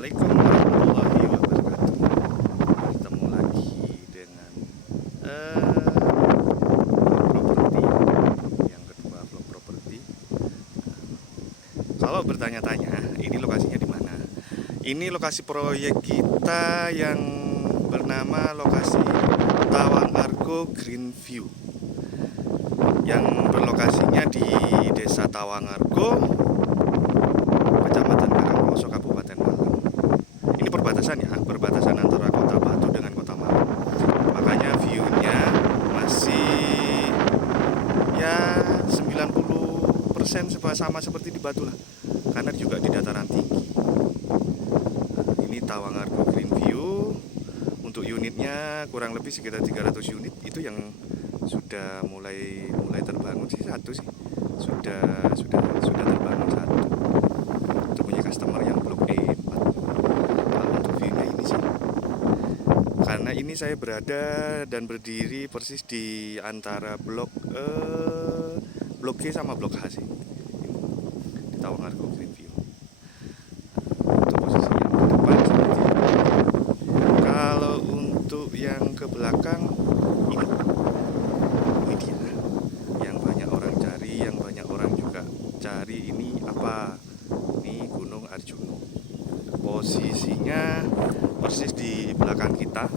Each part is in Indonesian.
Assalamualaikum warahmatullahi wabarakatuh. Bertemu lagi dengan properti yang kedua, vlog properti. Kalau bertanya-tanya, ini lokasinya di mana? Ini lokasi proyek kita yang bernama lokasi Tawang Argo Green View, yang berlokasinya di Desa Tawang Argo, Kecamatan Karangploso, Kabupaten Malang. Ini perbatasan ya, perbatasan antara Kota Batu dengan Kota Malang. Makanya view-nya masih ya 90% sama seperti di Batu lah, karena juga di dataran tinggi. Ini Tawang Argo Green View. Untuk unitnya kurang lebih sekitar 300 unit. Itu yang sudah mulai terbangun sih satu sih. Sudah terbangun satu. Itu punya customer yang blok E4. Kalau untuk view-nya ini sih, karena ini saya berada dan berdiri persis di antara blok G sama blok H sih. Di Tawang Argo Green View. Untuk posisi yang ke depan seperti ini. Kalau untuk yang ke belakang ini dia yang banyak orang cari, yang banyak orang juga cari. Ini apa? Ini Gunung Arjuno. Posisinya persis di belakang kita.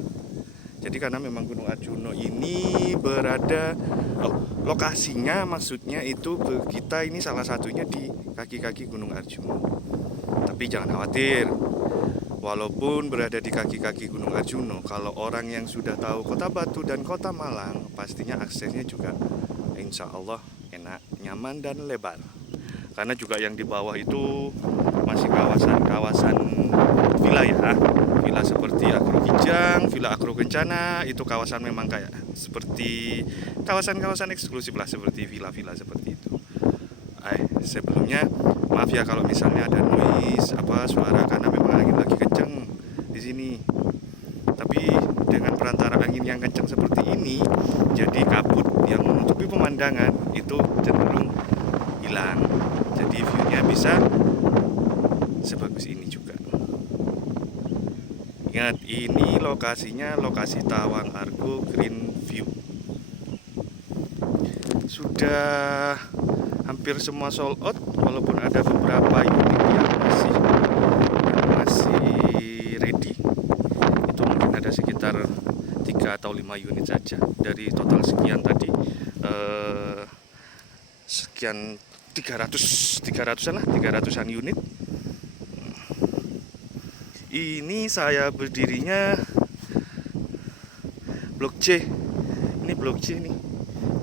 Jadi karena memang Gunung Arjuno ini berada, lokasinya maksudnya itu kita ini salah satunya di kaki-kaki Gunung Arjuno. Tapi jangan khawatir, walaupun berada di kaki-kaki Gunung Arjuno, kalau orang yang sudah tahu Kota Batu dan Kota Malang, pastinya aksesnya juga insya Allah enak, nyaman, dan lebar. Karena juga yang di bawah itu masih kawasan-kawasan villa ya, villa seperti Agro Kijang, Villa Agro Kencana. Itu kawasan memang kayak seperti kawasan-kawasan eksklusif lah, seperti villa-villa seperti itu. Sebelumnya maaf ya kalau misalnya ada noise suara, karena memang angin lagi kenceng di sini. Tapi dengan perantara angin yang kencang seperti ini, jadi kabut yang menutupi pemandangan itu cenderung hilang. Jadi view-nya bisa sebagus ini juga. Ingat, ini lokasinya lokasi Tawang Argo Green View. Sudah hampir semua sold out, walaupun ada beberapa unit yang masih ready. Itu mungkin ada sekitar 3 atau 5 unit saja dari total sekian tadi, sekian 300-an unit. Ini saya berdirinya blok C. Ini blok C nih.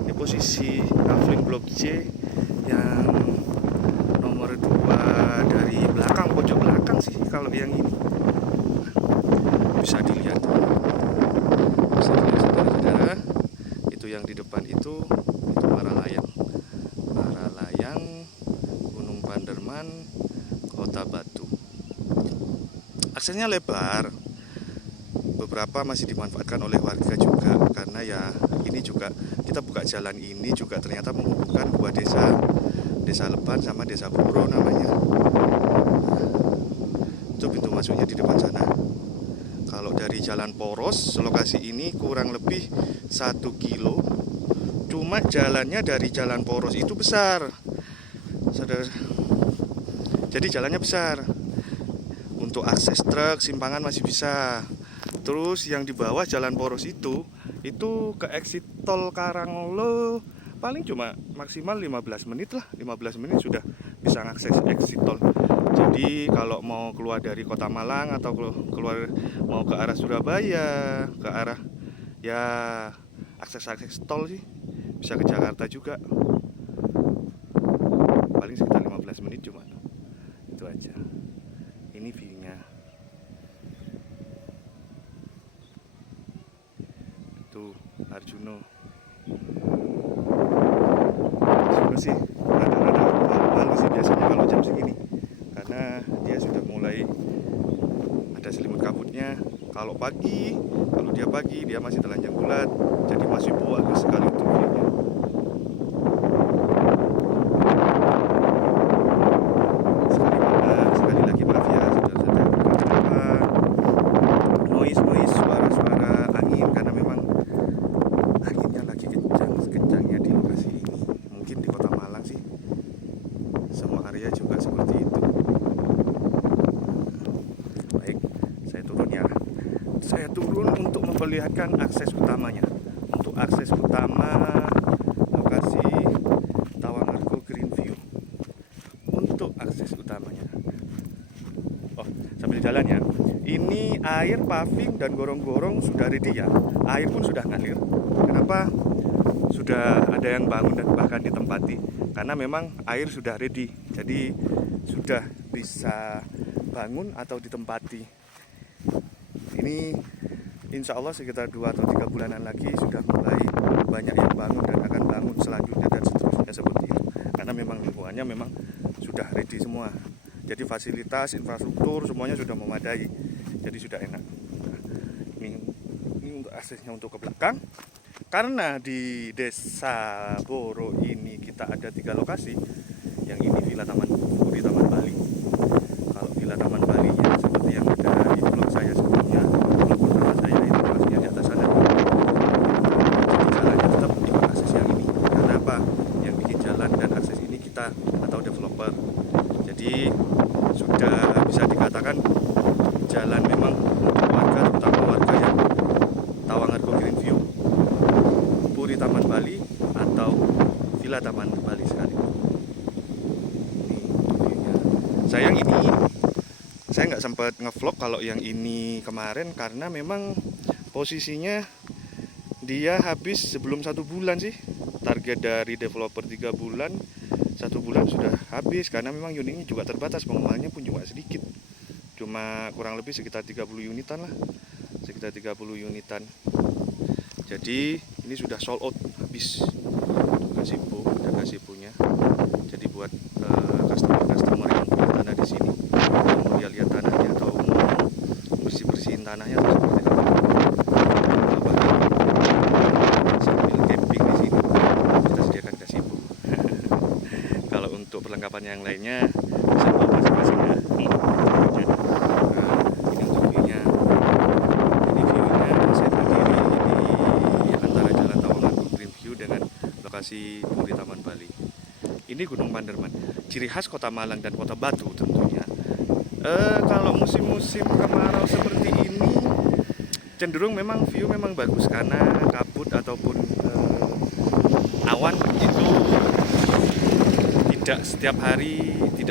Ini posisi kafling blok C yang nomor 2 dari belakang, pojok belakang sih kalau yang ini. Bisa dilihat saudara-saudara. Itu yang di depan itu para layang Gunung Panderman, Kota Batu. Aksesnya lebar, beberapa masih dimanfaatkan oleh warga juga, karena ya ini juga kita buka jalan ini juga ternyata menghubungkan dua desa, Desa Leban sama Desa Puro namanya. Itu pintu masuknya di depan sana. Kalau dari Jalan Poros, lokasi ini kurang lebih 1 kilo. Cuma jalannya dari Jalan Poros itu besar, saudara. Jadi jalannya besar. Untuk akses truk, simpangan masih bisa. Terus yang di bawah Jalan Poros itu ke exit tol Karanglo paling cuma maksimal 15 menit lah. 15 menit sudah bisa mengakses exit tol. Jadi kalau mau keluar dari Kota Malang atau keluar mau ke arah Surabaya, ke arah ya akses tol sih, bisa ke Jakarta juga. Paling sekitar 15 menit cuma. Itu aja. Ini view-nya. Itu Arjuno. Arjuno sih rada-rada malu sih biasanya kalau jam segini, karena dia sudah mulai ada selimut kabutnya. Kalau dia pagi dia masih telanjang bulat, jadi masih bagus sekali untuk view-nya. Sekali lagi maaf ya saudara-saudara. saya turun untuk memperlihatkan akses utamanya. Untuk akses utama lokasi Tawangarko Green View. Untuk akses utamanya. Oh, sambil jalan ya. Ini air paving dan gorong-gorong sudah ready ya. Air pun sudah ngalir. Kenapa? Sudah ada yang bangun dan bahkan ditempati. Karena memang air sudah ready. Jadi sudah bisa bangun atau ditempati. Ini insya Allah sekitar 2 atau 3 bulanan lagi sudah mulai banyak yang bangun dan akan bangun selanjutnya dan seterusnya seperti itu. Karena memang lingkungannya memang sudah ready semua. Jadi fasilitas, infrastruktur semuanya sudah memadai. Jadi sudah enak. Nah, ini untuk aksesnya untuk ke belakang. Karena di Desa Boro ini kita ada 3 lokasi. Yang ini Villa Taman Puri Taman Bali. Kalau Villa Taman Bali ya seperti yang ada di vlog saya sebelumnya, vlog pertama saya itu lokasinya di atas sana. Jadi jalannya tetap ikut akses yang ini. Karena apa? Yang bikin jalan dan akses ini kita atau developer. Jadi sudah bisa dikatakan jalan memang untuk warga, terutama warga yang Tawangarko Green View, Puri Taman Bali atau Villa Taman Bali sekali. Sayang ini saya nggak sempat ngevlog kalau yang ini kemarin karena memang posisinya dia habis sebelum 1 bulan sih. Target dari developer 3 bulan, 1 bulan sudah habis karena memang unitnya juga terbatas, pengembangannya pun juga sedikit. Cuma kurang lebih sekitar 30 unitan lah. Sekitar 30 unitan. Jadi ini sudah sold out, habis gazebo-nya. Jadi buat customer yang punya tanah di sini, yang mau lihat tanahnya atau mau bersih-bersihin tanahnya atau seperti apa, sambil camping di sini kita sediakan gazebo. Kalau untuk perlengkapan yang lainnya bisa bawa masing-masing ya. Ini untuk view-nya. Ini view-nya saya berdiri di antara Jalan Tawangarko Green View dengan lokasi Puri Taman Bali. Ini Gunung Panderman, ciri khas Kota Malang dan Kota Batu tentunya. Kalau musim-musim kemarau seperti ini cenderung memang view memang bagus karena kabut ataupun awan itu tidak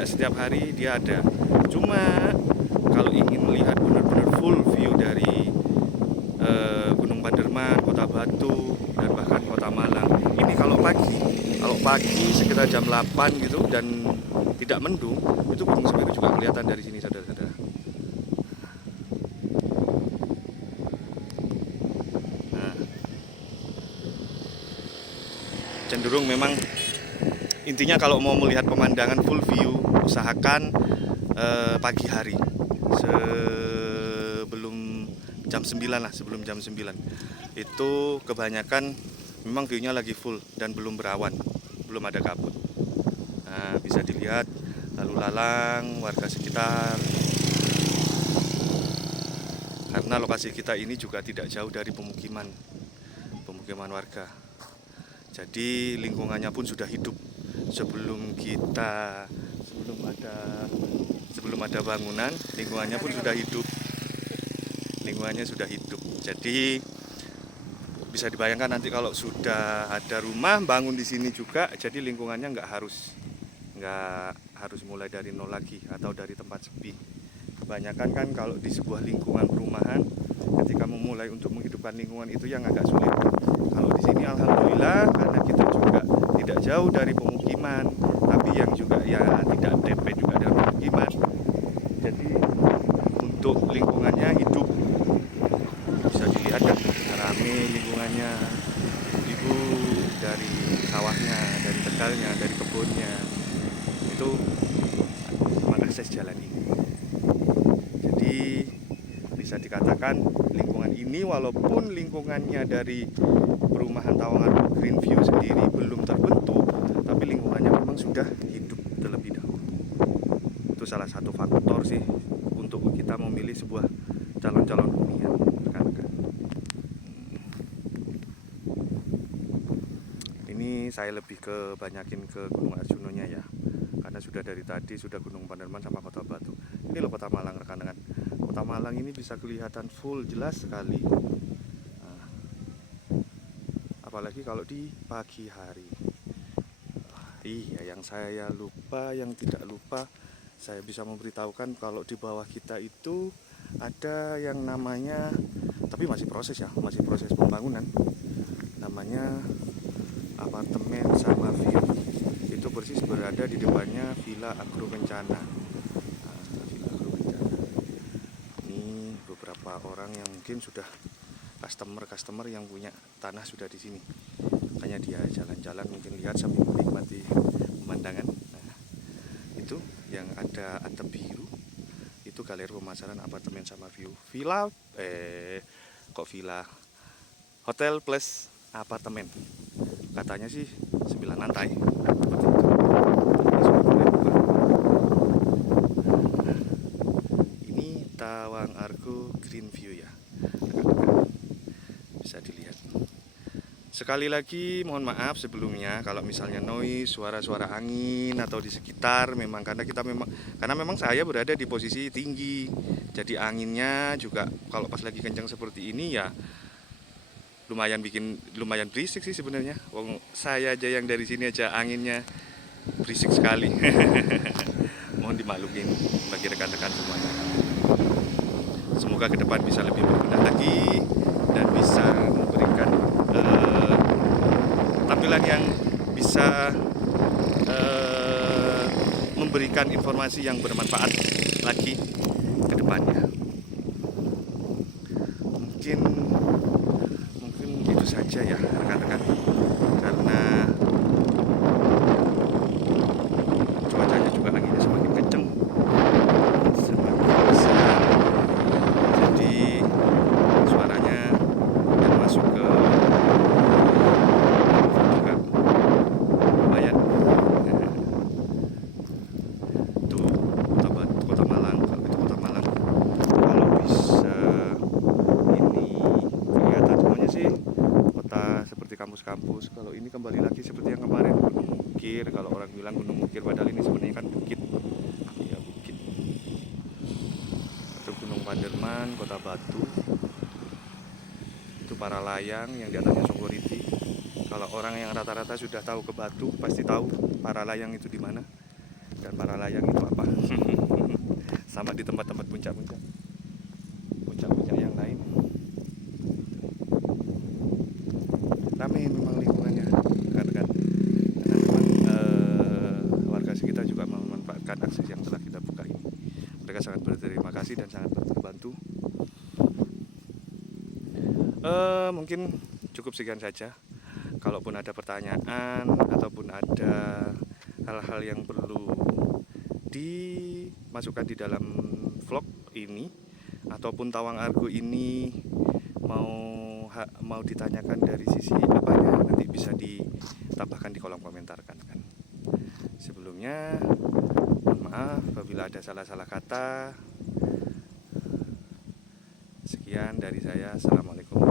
setiap hari dia ada. Cuma kalau ingin melihat benar-benar full view dari Gunung Panderman, Kota Batu dan bahkan Kota Malang, ini kalau pagi sekitar jam 8 gitu dan tidak mendung, itu Gunung Semeru juga kelihatan dari sini, saudara-saudara. Nah, cenderung memang intinya kalau mau melihat pemandangan full view, usahakan pagi hari sebelum jam 9 lah, sebelum jam 9 itu kebanyakan memang view-nya lagi full dan belum berawan, belum ada kabut. Nah, bisa dilihat lalu lalang warga sekitar. Karena lokasi kita ini juga tidak jauh dari pemukiman warga. Jadi lingkungannya pun sudah hidup. Sebelum ada bangunan, lingkungannya pun sudah hidup. Lingkungannya sudah hidup. Jadi bisa dibayangkan nanti kalau sudah ada rumah bangun di sini juga, jadi lingkungannya nggak harus mulai dari nol lagi atau dari tempat sepi. Kebanyakan kan kalau di sebuah lingkungan perumahan, ketika memulai untuk menghidupkan lingkungan itu yang agak sulit. Kalau di sini alhamdulillah karena kita juga tidak jauh dari pemukiman, tapi yang juga ya tidak dempet juga dari pemukiman. Jadi untuk lingkungannya hidup, bisa dilihat kan rame lingkungannya, ibu dari sawahnya, dari tegalnya, dari kebunnya itu mengakses jalan ini. Jadi bisa dikatakan lingkungan ini walaupun lingkungannya dari perumahan Tawangarko Green View sendiri belum terbentuk, tapi lingkungannya memang sudah hidup terlebih dahulu. Itu salah satu faktor sih untuk kita memilih sebuah calon-calon hunian rekan-rekan. Ini saya lebih banyakin ke Gunung Arjunonya ya, karena sudah dari tadi sudah Gunung Panderman sama Kota Batu. Ini loh Kota Malang rekan-rekan. Kota Malang ini bisa kelihatan full jelas sekali. Nah, apalagi kalau di pagi hari. Iya, yang saya lupa, yang tidak lupa, saya bisa memberitahukan kalau di bawah kita itu ada yang namanya, tapi masih proses ya, masih proses pembangunan, namanya apartemen sama view. Itu persis berada di depannya Villa Agro Kencana. Nah, Villa Agro Kencana. Ini beberapa orang yang mungkin sudah customer yang punya tanah sudah di sini. Makanya dia jalan-jalan mungkin lihat sambil menikmati pemandangan. Nah, itu yang ada atap biru itu galeri pemasaran apartemen sama view. Villa villa, hotel plus apartemen. Katanya sih 9 lantai. Ini Tawang Argo Green View ya, bisa dilihat. Sekali lagi mohon maaf sebelumnya kalau misalnya noise, suara-suara angin atau di sekitar, karena memang saya berada di posisi tinggi. Jadi anginnya juga kalau pas lagi kencang seperti ini ya lumayan berisik sih sebenarnya. Wong saya aja yang dari sini aja anginnya berisik sekali. Mohon dimaklumin bagi rekan-rekan semuanya. Semoga ke depan bisa lebih berguna lagi dan bisa memberikan tampilan yang bisa memberikan informasi yang bermanfaat lagi ke depannya. Mungkin itu saja ya rekan-rekan, karena cuacanya juga anginnya semakin kenceng, semakin besar, jadi suaranya yang masuk ke juga lumayan. Itu Kota Malang. Kalau itu Kota Malang, kalau bisa ini kelihatan semuanya sih kota seperti kampus-kampus. Kalau ini kembali lagi seperti yang kemarin, Gunung Mukir. Kalau orang bilang Gunung Mukir, padahal ini sebenarnya kan bukit. Ya, bukit. Itu Gunung Panderman, Kota Batu. Itu Paralayang yang di atasnya Sogoriti. Kalau orang yang rata-rata sudah tahu ke Batu pasti tahu Paralayang itu di mana dan Paralayang itu apa. Sama di tempat-tempat puncak-puncak yang lain. Ramai memang lingkungannya, kan. Warga sekitar juga memanfaatkan akses yang telah kita buka ini. Mereka sangat berterima kasih dan sangat terbantu. Mungkin cukup sekian saja. Kalaupun ada pertanyaan ataupun ada hal-hal yang perlu dimasukkan di dalam vlog ini ataupun Tawang Argo ini mau ditanyakan dari sisi apanya, nanti bisa ditambahkan di kolom komentar kan. Sebelumnya mohon maaf apabila ada salah-salah kata. Sekian dari saya. Assalamualaikum.